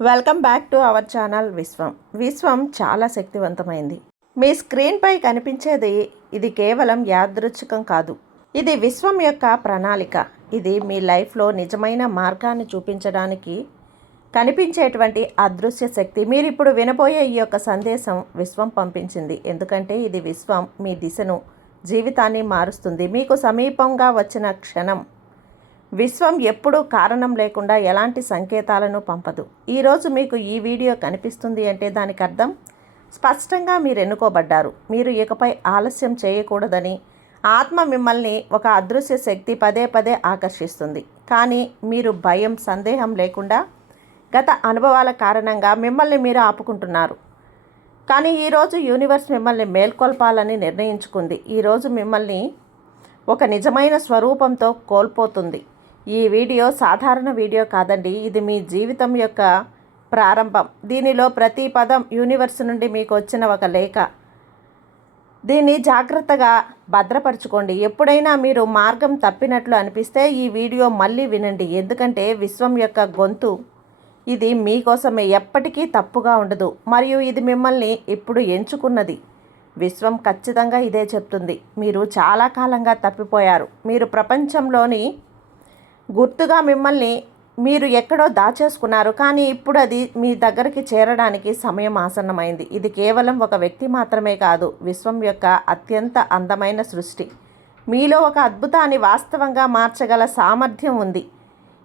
Welcome back to our channel విశ్వం చాలా శక్తివంతమైంది. మీ స్క్రీన్పై కనిపించేది ఇది కేవలం యాదృచ్ఛికం కాదు. ఇది విశ్వం యొక్క ప్రణాళిక. ఇది మీ లైఫ్లో నిజమైన మార్గాన్ని చూపించడానికి కనిపించేటువంటి అదృశ్య శక్తి. మీరు ఇప్పుడు వినబోయే ఈ యొక్క సందేశం విశ్వం పంపించింది. ఎందుకంటే ఇది విశ్వం మీ దిశను, జీవితాన్ని మారుస్తుంది. మీకు సమీపంగా వచ్చిన క్షణం విశ్వం ఎప్పుడూ కారణం లేకుండా ఎలాంటి సంకేతాలను పంపదు. ఈరోజు మీకు ఈ వీడియో కనిపిస్తుంది అంటే దానికి అర్థం స్పష్టంగా మీరు ఎన్నుకోబడ్డారు. మీరు ఇకపై ఆలస్యం చేయకూడదని ఆత్మ మిమ్మల్ని ఒక అదృశ్య శక్తి పదే పదే ఆకర్షిస్తుంది. కానీ మీరు భయం, సందేహం లేకుండా గత అనుభవాల కారణంగా మిమ్మల్ని మీరు ఆపుకుంటున్నారు. కానీ ఈరోజు యూనివర్స్ మిమ్మల్ని మేల్కొల్పాలని నిర్ణయించుకుంది. ఈరోజు మిమ్మల్ని ఒక నిజమైన స్వరూపంతో కోల్పోతుంది. ఈ వీడియో సాధారణ వీడియో కాదండి. ఇది మీ జీవితం యొక్క ప్రారంభం. దీనిలో ప్రతి పదం యూనివర్స్ నుండి మీకు వచ్చిన ఒక లేఖ. దీన్ని జాగ్రత్తగా భద్రపరచుకోండి. ఎప్పుడైనా మీరు మార్గం తప్పినట్లు అనిపిస్తే ఈ వీడియో మళ్ళీ వినండి. ఎందుకంటే విశ్వం యొక్క గొంతు ఇది మీకోసమే, ఎప్పటికీ తప్పుగా ఉండదు. మరియు ఇది మిమ్మల్ని ఇప్పుడు ఎంచుకున్నది. విశ్వం ఖచ్చితంగా ఇదే చెప్తుంది. మీరు చాలా కాలంగా తప్పిపోయారు. మీరు ప్రపంచంలోని గుర్తుగా మిమ్మల్ని మీరు ఎక్కడో దాచేసుకున్నారు. కానీ ఇప్పుడు అది మీ దగ్గరికి చేరడానికి సమయం ఆసన్నమైంది. ఇది కేవలం ఒక వ్యక్తి మాత్రమే కాదు, విశ్వం యొక్క అత్యంత అందమైన సృష్టి. మీలో ఒక అద్భుతాన్ని వాస్తవంగా మార్చగల సామర్థ్యం ఉంది.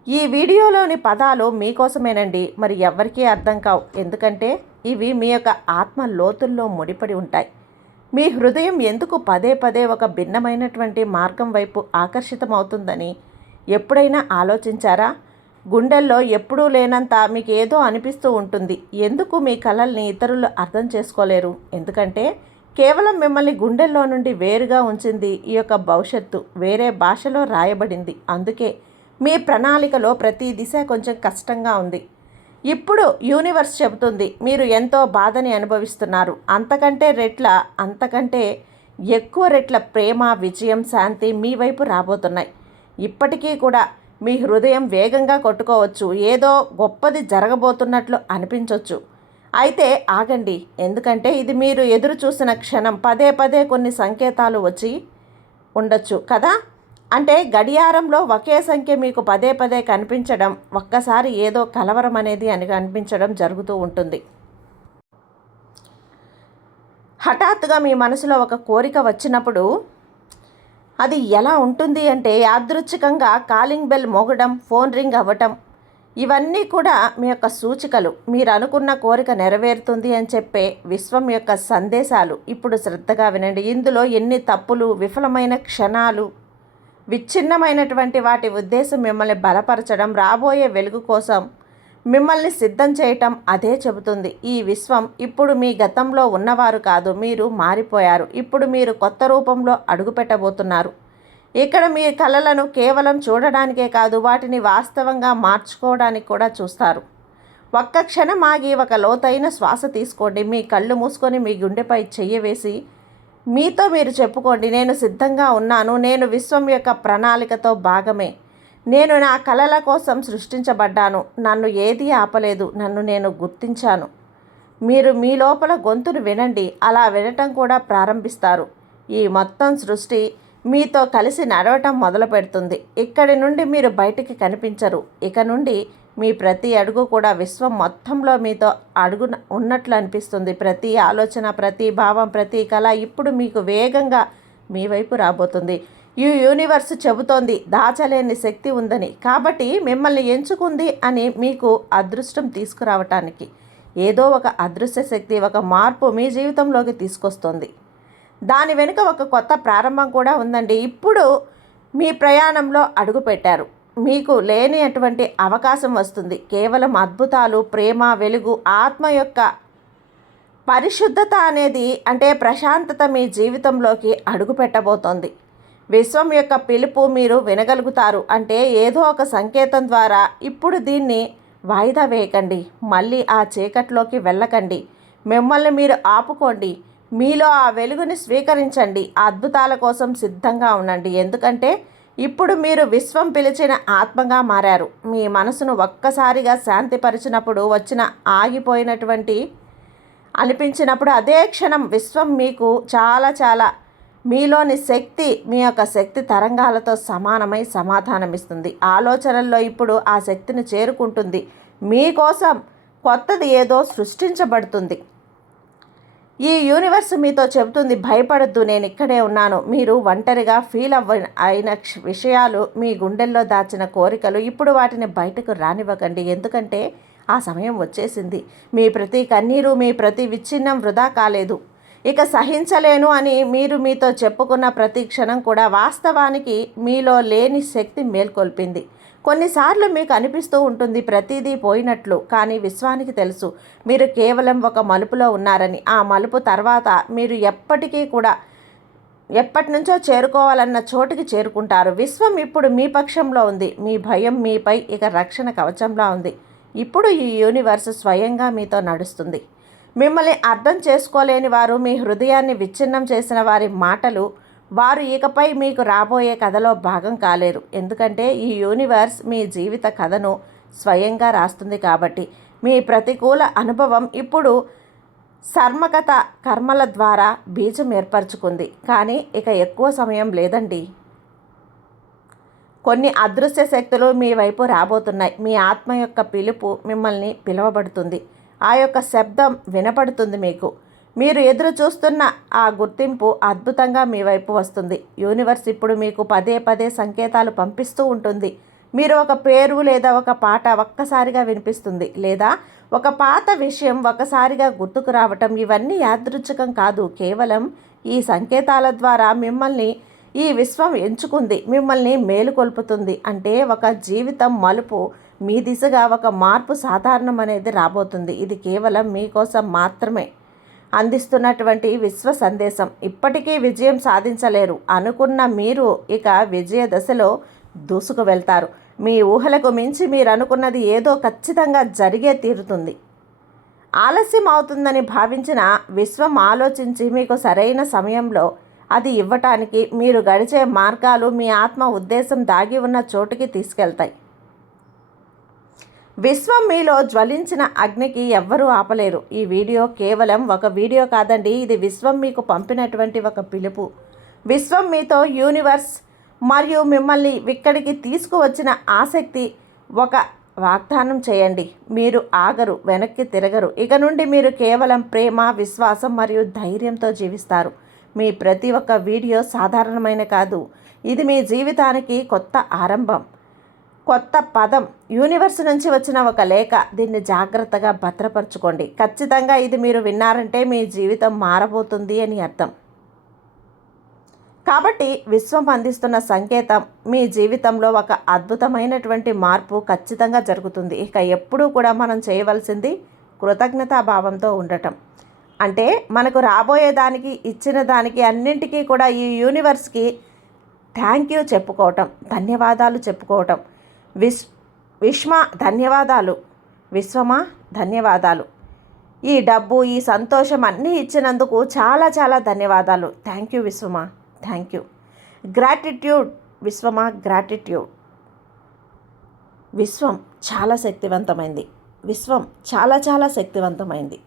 ఈ వీడియోలోని పదాలు మీకోసమేనండి, మరి ఎవ్వరికీ అర్థం కావు. ఎందుకంటే ఇవి మీ యొక్క ఆత్మ లోతుల్లో ముడిపడి ఉంటాయి. మీ హృదయం ఎందుకు పదే పదే ఒక భిన్నమైనటువంటి మార్గం వైపు ఆకర్షితమవుతుందని ఎప్పుడైనా ఆలోచించారా? గుండెల్లో ఎప్పుడూ లేనంత మీకు ఏదో అనిపిస్తూ ఉంటుంది. ఎందుకు మీ కలల్ని ఇతరులు అర్థం చేసుకోలేరు? ఎందుకంటే కేవలం మిమ్మల్ని గుండెల్లో నుండి వేరుగా ఉంచింది ఈ యొక్క భవిష్యత్తు వేరే భాషలో రాయబడింది. అందుకే మీ ప్రణాళికలో ప్రతి దిశ కొంచెం కష్టంగా ఉంది. ఇప్పుడు యూనివర్స్ చెబుతుంది, మీరు ఎంతో బాధని అనుభవిస్తున్నారు. అంతకంటే ఎక్కువ రెట్ల ప్రేమ, విజయం, శాంతి మీ వైపు రాబోతున్నాయి. ఇప్పటికీ కూడా మీ హృదయం వేగంగా కొట్టుకోవచ్చు. ఏదో గొప్పది జరగబోతున్నట్లు అనిపించవచ్చు. అయితే ఆగండి, ఎందుకంటే ఇది మీరు ఎదురు చూసిన క్షణం. పదే పదే కొన్ని సంకేతాలు వచ్చి ఉండొచ్చు కదా. అంటే గడియారంలో ఒకే సంఖ్య మీకు పదే పదే కనిపించడం, ఒక్కసారి ఏదో కలవరం అనేది అనిపించడం జరుగుతూ ఉంటుంది. హఠాత్తుగా మీ మనసులో ఒక కోరిక వచ్చినప్పుడు అది ఎలా ఉంటుంది అంటే యాదృచ్ఛికంగా కాలింగ్ బెల్ మోగడం, ఫోన్ రింగ్ అవ్వటం, ఇవన్నీ కూడా మీ యొక్క సూచికలు. మీరు అనుకున్న కోరిక నెరవేరుతుంది అని చెప్పే విశ్వం యొక్క సందేశాలు. ఇప్పుడు శ్రద్ధగా వినండి. ఇందులో ఎన్ని తప్పులు, విఫలమైన క్షణాలు, విచ్ఛిన్నమైనటువంటి వాటి ఉద్దేశం మిమ్మల్ని బలపరచడం, రాబోయే వెలుగు కోసం మిమ్మల్ని సిద్ధం చేయటం అదే చెబుతుంది. ఈ విశ్వం ఇప్పుడు మీ గతంలో ఉన్నవారు కాదు, మీరు మారిపోయారు. ఇప్పుడు మీరు కొత్త రూపంలో అడుగుపెట్టబోతున్నారు. ఇక్కడ మీ కలలను కేవలం చూడడానికే కాదు, వాటిని వాస్తవంగా మార్చుకోవడానికి కూడా చూస్తారు. ఒక్క క్షణం ఆగి ఒక లోతైన శ్వాస తీసుకోండి. మీ కళ్ళు మూసుకొని మీ గుండెపై చెయ్యి వేసి మీతో మీరు చెప్పుకోండి, నేను సిద్ధంగా ఉన్నాను. నేను విశ్వం యొక్క ప్రణాళికతో భాగమే. నేను నా కలల కోసం సృష్టించబడ్డాను. నన్ను ఏదీ ఆపలేదు. నన్ను నేను గుర్తించాను. మీరు మీ లోపల గొంతును వినండి. అలా వినటం కూడా ప్రారంభిస్తారు. ఈ మొత్తం సృష్టి మీతో కలిసి నడవటం మొదలు పెడుతుంది. ఇక్కడి నుండి మీరు బయటికి కనిపించరు. ఇక నుండి మీ ప్రతి అడుగు కూడా విశ్వం మొత్తంలో మీతో అడుగు ఉన్నట్లు అనిపిస్తుంది. ప్రతి ఆలోచన, ప్రతి భావం, ప్రతి కళ ఇప్పుడు మీకు వేగంగా మీ వైపు రాబోతుంది. ఈ యూనివర్స్ చెబుతోంది దాచలేని శక్తి ఉందని. కాబట్టి మిమ్మల్ని ఎంచుకుంది అని మీకు అదృష్టం తీసుకురావటానికి ఏదో ఒక అదృశ్య శక్తి, ఒక మార్పు మీ జీవితంలోకి తీసుకొస్తుంది. దాని వెనుక ఒక కొత్త ప్రారంభం కూడా ఉందండి. ఇప్పుడు మీ ప్రయాణంలో అడుగు పెట్టారు. మీకు లేని అటువంటి అవకాశం వస్తుంది. కేవలం అద్భుతాలు, ప్రేమ, వెలుగు, ఆత్మ యొక్క పరిశుద్ధత అనేది అంటే ప్రశాంతత మీ జీవితంలోకి అడుగు పెట్టబోతోంది. విశ్వం యొక్క పిలుపు మీరు వినగలుగుతారు. అంటే ఏదో ఒక సంకేతం ద్వారా ఇప్పుడు దీన్ని వాయిదా వేయకండి. మళ్ళీ ఆ చీకట్లోకి వెళ్ళకండి. మిమ్మల్ని మీరు ఆపుకోండి. మీలో ఆ వెలుగుని స్వీకరించండి. ఆ అద్భుతాల కోసం సిద్ధంగా ఉండండి. ఎందుకంటే ఇప్పుడు మీరు విశ్వం పిలిచిన ఆత్మగా మారారు. మీ మనసును ఒక్కసారిగా శాంతిపరిచినప్పుడు వచ్చిన ఆగిపోయినటువంటి అనిపించినప్పుడు అదే క్షణం విశ్వం మీకు చాలా చాలా మీలోని శక్తి మీ యొక్క శక్తి తరంగాలతో సమానమై సమాధానమిస్తుంది. ఆలోచనల్లో ఇప్పుడు ఆ శక్తిని చేరుకుంటుంది. మీకోసం కొత్తది ఏదో సృష్టించబడుతుంది. ఈ యూనివర్స్ మీతో చెబుతుంది, భయపడద్దు, నేను ఇక్కడే ఉన్నాను. మీరు ఒంటరిగా ఫీల్ అయిన విషయాలు, మీ గుండెల్లో దాచిన కోరికలు, ఇప్పుడు వాటిని బయటకు రానివ్వకండి. ఎందుకంటే ఆ సమయం వచ్చేసింది. మీ ప్రతి కన్నీరు, మీ ప్రతి విచ్ఛిన్నం వృధా కాలేదు. ఇక సహించలేను అని మీరు మీతో చెప్పుకున్న ప్రతి క్షణం కూడా వాస్తవానికి మీలో లేని శక్తి మేల్కొల్పింది. కొన్నిసార్లు మీకు అనిపిస్తూ ఉంటుంది ప్రతిదీ పోయినట్లు, కానీ విశ్వానికి తెలుసు మీరు కేవలం ఒక మలుపులో ఉన్నారని. ఆ మలుపు తర్వాత మీరు ఎప్పటి నుంచో చేరుకోవాలన్న చోటుకి చేరుకుంటారు. విశ్వం ఇప్పుడు మీ పక్షంలో ఉంది. మీ భయం మీపై ఇక రక్షణ కవచంలా ఉంది. ఇప్పుడు ఈ యూనివర్స్ స్వయంగా మీతో నడుస్తుంది. మిమ్మల్ని అర్థం చేసుకోలేని వారు, మీ హృదయాన్ని విచ్ఛిన్నం చేసిన వారి మాటలు, వారు ఇకపై మీకు రాబోయే కథలో భాగం కాలేరు. ఎందుకంటే ఈ యూనివర్స్ మీ జీవిత కథను స్వయంగా రాస్తుంది కాబట్టి. మీ ప్రతికూల అనుభవం ఇప్పుడు సర్మకథ కర్మల ద్వారా బీజం ఏర్పరచుకుంది. కానీ ఇక ఎక్కువ సమయం లేదండి. కొన్ని అదృశ్య శక్తులు మీ వైపు రాబోతున్నాయి. మీ ఆత్మ యొక్క పిలుపు మిమ్మల్ని పిలువబడుతుంది. ఆ యొక్క శబ్దం వినపడుతుంది మీకు. మీరు ఎదురు చూస్తున్న ఆ గుర్తింపు అద్భుతంగా మీ వైపు వస్తుంది. యూనివర్స్ ఇప్పుడు మీకు పదే పదే సంకేతాలు పంపిస్తూ ఉంటుంది. మీరు ఒక పేరు లేదా ఒక పాట ఒక్కసారిగా వినిపిస్తుంది, లేదా ఒక పాత విషయం ఒక్కసారిగా గుర్తుకు రావటం. ఇవన్నీ యాదృచ్ఛికం కాదు. కేవలం ఈ సంకేతాల ద్వారా మిమ్మల్ని ఈ విశ్వం ఎంచుకుంది, మిమ్మల్ని మేలుకొల్పుతుంది. అంటే ఒక జీవితం మలుపు, మీ దిశగా ఒక మార్పు సాధారణం అనేది రాబోతుంది. ఇది కేవలం మీకోసం మాత్రమే అందిస్తున్నటువంటి విశ్వ సందేశం. ఇప్పటికీ విజయం సాధించలేరు అనుకున్న మీరు ఇక విజయ దశలో దూసుకు వెళ్తారు. మీ ఊహలకు మించి మీరు అనుకున్నది ఏదో ఖచ్చితంగా జరిగే తీరుతుంది. ఆలస్యం అవుతుందని భావించిన విశ్వం ఆలోచించి మీకు సరైన సమయంలో అది ఇవ్వటానికి మీరు గడిచే మార్గాలు మీ ఆత్మ ఉద్దేశం దాగి ఉన్న చోటుకి తీసుకెళ్తాయి. విశ్వం మీలో జ్వలించిన అగ్నికి ఎవ్వరూ ఆపలేరు. ఈ వీడియో కేవలం ఒక వీడియో కాదండి. ఇది విశ్వం మీకు పంపినటువంటి ఒక పిలుపు. విశ్వం మీతో, యూనివర్స్ మరియు మిమ్మల్ని ఇక్కడికి తీసుకువచ్చిన ఆసక్తి ఒక వాగ్దానం చేయండి. మీరు ఆగరు, వెనక్కి తిరగరు. ఇక నుండి మీరు కేవలం ప్రేమ, విశ్వాసం మరియు ధైర్యంతో జీవిస్తారు. మీ ప్రతి ఒక్క వీడియో సాధారణమైన కాదు. ఇది మీ జీవితానికి కొత్త ఆరంభం, కొత్త పదం, యూనివర్స్ నుంచి వచ్చిన ఒక లేఖ. దీన్ని జాగ్రత్తగా భద్రపరచుకోండి. ఖచ్చితంగా ఇది మీరు విన్నారంటే మీ జీవితం మారబోతుంది అని అర్థం. కాబట్టి విశ్వం అందిస్తున్న సంకేతం, మీ జీవితంలో ఒక అద్భుతమైనటువంటి మార్పు ఖచ్చితంగా జరుగుతుంది. ఇక ఎప్పుడూ కూడా మనం చేయవలసింది కృతజ్ఞతాభావంతో ఉండటం. అంటే మనకు రాబోయే దానికి, ఇచ్చిన దానికి అన్నింటికీ కూడా ఈ యూనివర్స్కి థ్యాంక్ యూ చెప్పుకోవటం, ధన్యవాదాలు చెప్పుకోవటం. విశ్వమా ధన్యవాదాలు, విశ్వమా ధన్యవాదాలు. ఈ డబ్బు, ఈ సంతోషం అన్నీ ఇచ్చినందుకు చాలా చాలా ధన్యవాదాలు. థ్యాంక్ యూ విశ్వమా, థ్యాంక్ యూ. గ్రాటిట్యూడ్ విశ్వమా, గ్రాటిట్యూడ్. విశ్వం చాలా శక్తివంతమైంది. విశ్వం చాలా చాలా శక్తివంతమైంది.